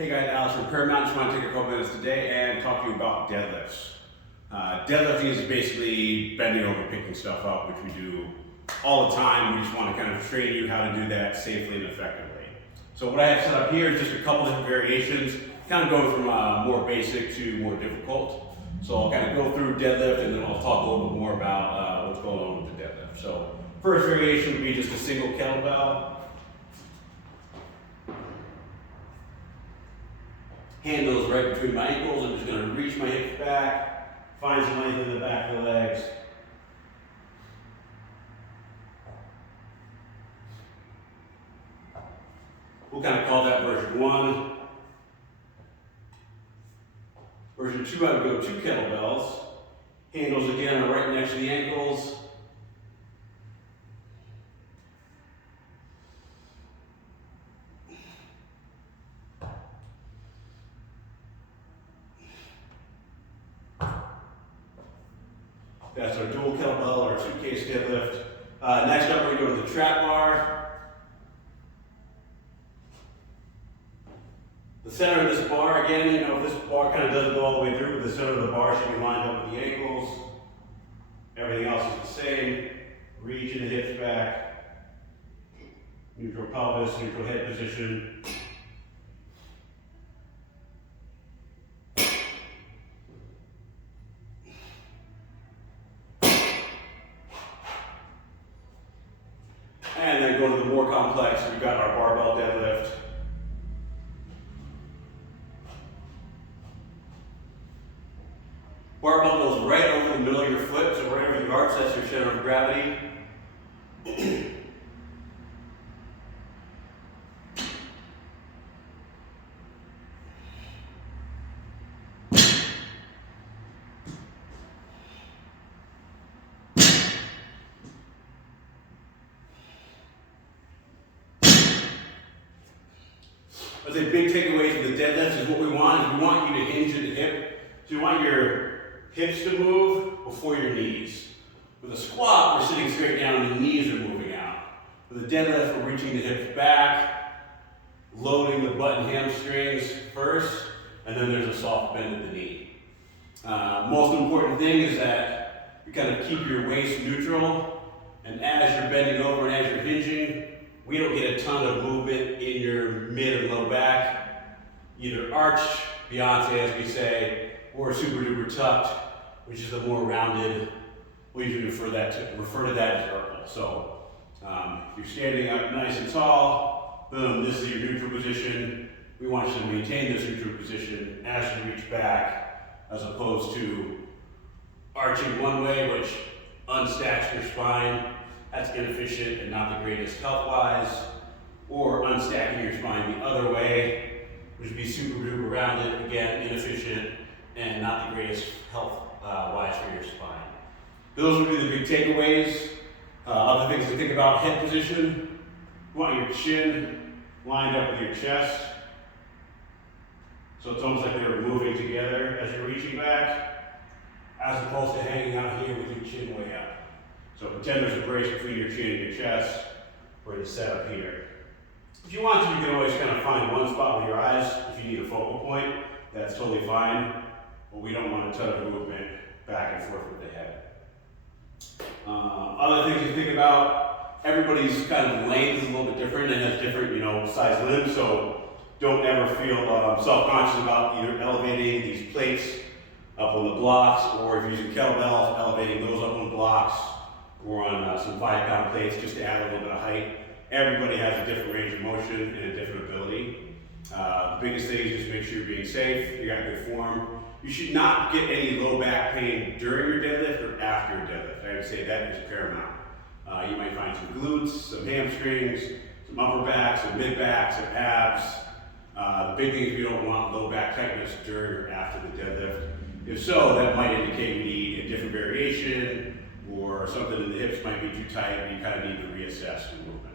Hey guys, Alex from Paramount. Just want to take a couple minutes today and talk to you about deadlifts. Deadlifting is basically bending over, picking stuff up, which we do all the time. We just want to kind of train you how to do that safely and effectively. So what I have set up here is just a couple different variations, kind of going from more basic to more difficult. So I'll kind of go through deadlift and then I'll talk a little bit more about what's going on with the deadlift. So first variation would be just a single kettlebell. Hand goes right between my ankles. I'm just going to reach my hips back, find some length in the back of the legs. We'll kind of call that version 1. Version 2, I would go 2 kettlebells. Handles again are right next to the ankles. That's our dual kettlebell or suitcase deadlift. Next up, we're going to go to the trap bar. The center of this bar, again, this bar kind of doesn't go all the way through, but the center of the bar should be lined up with the ankles. Everything else is the same. Reaching the hips back. Neutral pelvis, neutral head position. And then go to the more complex, we've got our barbell deadlift. Barbell goes right over the middle of your foot, so right over the arch, that's your center of gravity. I'd say big takeaways with the deadlift is what we want is we want you to hinge at the hip. So you want your hips to move before your knees. With a squat, we're sitting straight down and the knees are moving out. With a deadlift, we're reaching the hips back, loading the butt and hamstrings first, and then there's a soft bend at the knee. Most important thing is that you kind of keep your waist neutral, and as you're bending over and as you're hinging, we don't get a ton of movement in your mid and low back. Either arched, Beyonce as we say, or super duper tucked, which is the more rounded. We usually refer to that as vertical. So you're standing up nice and tall, boom, this is your neutral position. We want you to maintain this neutral position as you reach back, as opposed to arching one way, which unstacks your spine. That's inefficient and not the greatest health-wise. Or unstacking your spine the other way, which would be super duper rounded, again, inefficient and not the greatest health-wise for your spine. Those would be the big takeaways. Other things to think about: head position. You want your chin lined up with your chest. So it's almost like they're moving together as you're reaching back, as opposed to hanging out here with your chin way up. So pretend there's a brace between your chin and your chest, where it's set up here. If you want to, you can always kind of find one spot with your eyes. If you need a focal point, that's totally fine. But we don't want a ton of movement back and forth with the head. Other things to think about: everybody's kind of length is a little bit different and has different, size limbs. So don't ever feel self-conscious about either elevating these plates up on the blocks, or if you're using kettlebells, elevating those up on the blocks, or on some 5-pound plates just to add a little bit of height. Everybody has a different range of motion and a different ability. The biggest thing is just make sure you're being safe, you got good form. You should not get any low back pain during your deadlift or after your deadlift. I would say that is paramount. You might find some glutes, some hamstrings, some upper back, some mid back, some abs. The big thing is you don't want low back tightness during or after the deadlift. If so, that might indicate we need a different variation, or something in the hips might be too tight and you kind of need to reassess the movement.